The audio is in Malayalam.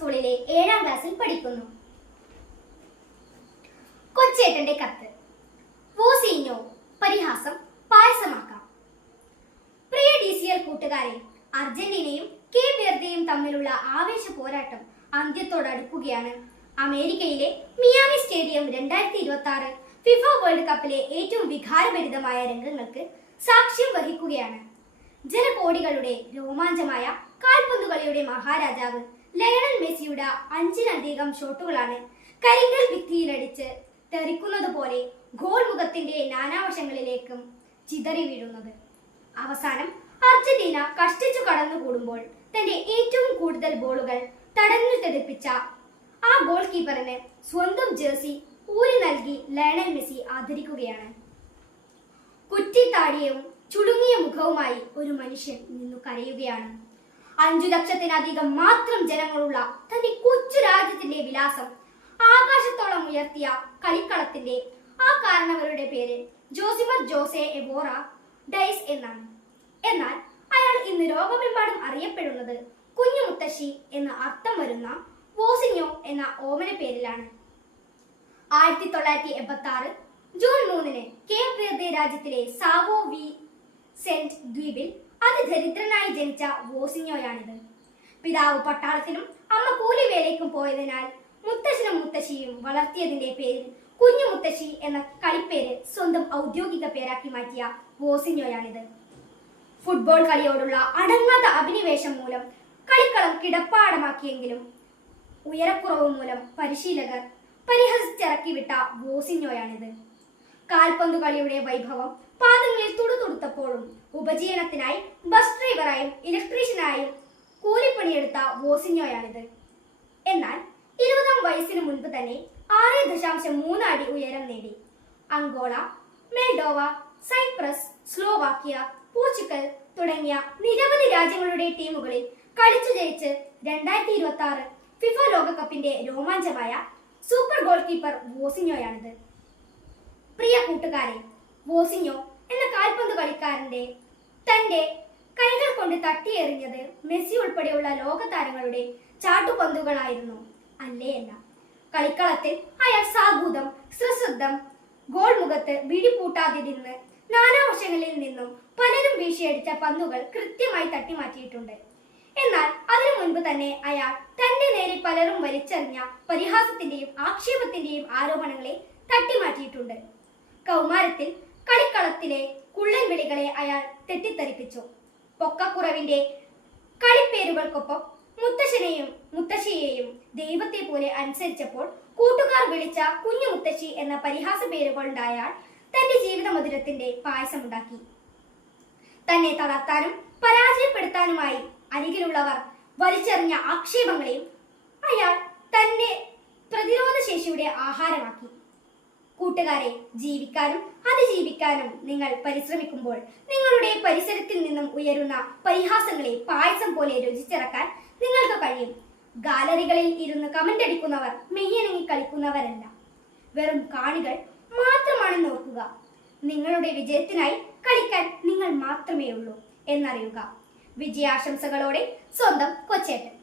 സ്കൂളിലെ 7ാം ക്ലാസ്സിൽ പഠിക്കുന്നു. കൊച്ചേട്ടന്റെ കത്ത്. വോസിഞ്ഞോ പരിഹാസം പായസമാക്കാം. പ്രിയ DCL കൂട്ടുകാരെ, അർജന്റീനയും കേപ്പ് വെർദെയും തമ്മിലുള്ള ആവേശ പോരാട്ടം അന്ത്യത്തോടടുക്കുകയാണ്. അമേരിക്കയിലെ മിയാമി സ്റ്റേഡിയം 2026 ഫിഫ വേൾഡ് കപ്പിലെ ഏറ്റവും വികാരഭരിതമായ രംഗങ്ങൾക്ക് സാക്ഷ്യം വഹിക്കുകയാണ്. ജനകോടികളുടെ രോമാഞ്ചമായ കാൽപന്തുകളിയുടെ മഹാരാജാവ് ലയണൽ മെസ്സിയുടെ 5-ലധികം ഷോട്ടുകളാണ് കരിങ്കൽ ഭിത്തിയിലടിച്ച് തെറിക്കുന്നത് പോലെ ഗോൾ മുഖത്തിന്റെ നാനാവശങ്ങളിലേക്കും ചിതറി വീഴുന്നത്. അവസാനം അർജന്റീന കഷ്ടിച്ചു കടന്നുകൂടുമ്പോൾ തന്റെ ഏറ്റവും കൂടുതൽ ബോളുകൾ തടഞ്ഞു തെറിപ്പിച്ച ആ ഗോൾ കീപ്പറിന് സ്വന്തം ജേഴ്സി ഊരി നൽകി ലയണൽ മെസ്സി ആദരിക്കുകയാണ്. കുറ്റിത്താടിയും ചുളുങ്ങിയ മുഖവുമായി ഒരു മനുഷ്യൻ നിന്നു കരയുകയാണ്. 5 ലക്ഷത്തിലധികം മാത്രം ജനങ്ങളുള്ള തന്റെ കൊച്ചു രാജ്യത്തിന്റെ വിലാസം ആകാശത്തോളം ഉയർത്തിയ കളിക്കളത്തിന്റെ ആ കാരണവരുടെ പേര് ജോസിമർ ജോസെ എബോറ ഡൈസ് എന്നാണ്. എന്നാൽ അയാൾ ഇന്ന് ലോകമെമ്പാടും അറിയപ്പെടുന്നത് കുഞ്ഞു മുത്തശ്ശി എന്ന അർത്ഥം വരുന്ന വോസിഞ്ഞോ എന്ന ഓമന പേരിലാണ്. 1986 ജൂൺ 3-ന് കേപ്പ് വെർദെ രാജ്യത്തിലെ സാവോ വി സെന്റ് ദ്വീപിൽ അതിദരിദ്രനായി ജനിച്ച വോസിഞ്ഞോയാണിത്. പിതാവ് പട്ടാളത്തിനും അമ്മ കൂലിവേലയ്ക്കും പോയതിനാൽ മുത്തശ്ശനും മുത്തശ്ശിയും വളർത്തിയതിന്റെ പേരിൽ കുഞ്ഞു മുത്തശ്ശി എന്ന കളിപ്പേര് സ്വന്തം ഔദ്യോഗിക പേരാക്കി മാറ്റിയ വോസിഞ്ഞോയാണിത്. ഫുട്ബോൾ കളിയോടുള്ള അടങ്ങാത്ത അഭിനിവേശം മൂലം കളിക്കളം കിടപ്പാടമാക്കിയെങ്കിലും ഉയരക്കുറവ് മൂലം പരിശീലകർ പരിഹസിച്ചിറക്കി വിട്ട വോസിഞ്ഞോയാണിത്. കാൽപന്തു കളിയുടെ വൈഭവം പാദങ്ങളിൽ തുടുതുടുത്തപ്പോഴും ഉപജീവനത്തിനായി ബസ് ഡ്രൈവറായും ഇലക്ട്രീഷ്യനായും കൂലിപ്പണിയെടുത്ത വോസിഞ്ഞോയാണിത്. എന്നാൽ 20-ാം വയസ്സിന് മുൻപ് തന്നെ 6.3 അടി ഉയരം നേടി. അങ്കോള, മെൽഡോവ, സൈപ്രസ്, സ്ലോവാക്യ, പോർച്ചുഗൽ തുടങ്ങിയ നിരവധി രാജ്യങ്ങളുടെ ടീമുകളിൽ കളിച്ചു ജയിച്ച് 2026 ഫിഫ ലോകകപ്പിന്റെ രോമാഞ്ചമായ സൂപ്പർ ഗോൾ കീപ്പർ വോസിഞ്ഞോയാണിത്. പ്രിയ കൂട്ടുകാരെ, വോസിഞ്ഞോ എന്ന കാൽപന്ത് കളിക്കാരന്റെ തന്റെ കൈകൾ കൊണ്ട് തട്ടിയെറിഞ്ഞത് മെസ്സി ഉൾപ്പെടെയുള്ള ലോക താരങ്ങളുടെ ചാട്ടുപന്തുകളായിരുന്നു അല്ലേയല്ല. കളിക്കളത്തിൽ അയാൾ സാഗൂതം സശ്രദ്ധം ഗോൾ മുഖത്ത് പിടിപൂട്ടാതിരുന്ന് നാനാവശങ്ങളിൽ നിന്നും പലരും വീശിയടിച്ച പന്തുകൾ കൃത്യമായി തട്ടിമാറ്റിയിട്ടുണ്ട്. എന്നാൽ അതിനു മുൻപ് തന്നെ അയാൾ തന്റെ നേരെ പലരും വലിച്ചെറിഞ്ഞ പരിഹാസത്തിന്റെയും ആക്ഷേപത്തിന്റെയും ആരോപണങ്ങളെ തട്ടിമാറ്റിയിട്ടുണ്ട്. കൗമാരത്തിൽ കളിക്കളത്തിലെ കുള്ളൻ വിളികളെ അയാൾ തെറ്റിദ്ധരിപ്പിച്ചു. പൊക്കക്കുറവിന്റെ കളിപ്പേരുകൾക്കൊപ്പം മുത്തശ്ശനെയും മുത്തശ്ശിയെയും ദൈവത്തെ പോലെ അനുസരിച്ചപ്പോൾ കൂട്ടുകാർ വിളിച്ച കുഞ്ഞു മുത്തശ്ശി എന്ന പരിഹാസ പേരുകൊണ്ട് അയാൾ തന്റെ ജീവിത മധുരത്തിന്റെ പായസമുണ്ടാക്കി. തന്നെ തളർത്താനും പരാജയപ്പെടുത്താനുമായി അരികിലുള്ളവർ വലിച്ചെറിഞ്ഞ ആക്ഷേപങ്ങളെയും അയാൾ തന്റെ പ്രതിരോധ ശേഷിയുടെ ആഹാരമാക്കി. കൂട്ടുകാരെ, ജീവിക്കാനും അതിജീവിക്കാനും നിങ്ങൾ പരിശ്രമിക്കുമ്പോൾ നിങ്ങളുടെ പരിസരത്തിൽ നിന്നും ഉയരുന്ന പരിഹാസങ്ങളെ പായസം പോലെ രുചിച്ചിറക്കാൻ നിങ്ങൾക്ക് കഴിയും. ഗാലറികളിൽ ഇരുന്ന് കമന്റ് അടിക്കുന്നവർ മെയ്യനങ്ങി കളിക്കുന്നവരല്ല, വെറും കാണികൾ മാത്രമാണെന്ന് ഓർക്കുക. നിങ്ങളുടെ വിജയത്തിനായി കളിക്കാൻ നിങ്ങൾ മാത്രമേ ഉള്ളൂ എന്നറിയുക. വിജയാശംസകളോടെ സ്വന്തം കൊച്ചേട്ടൻ.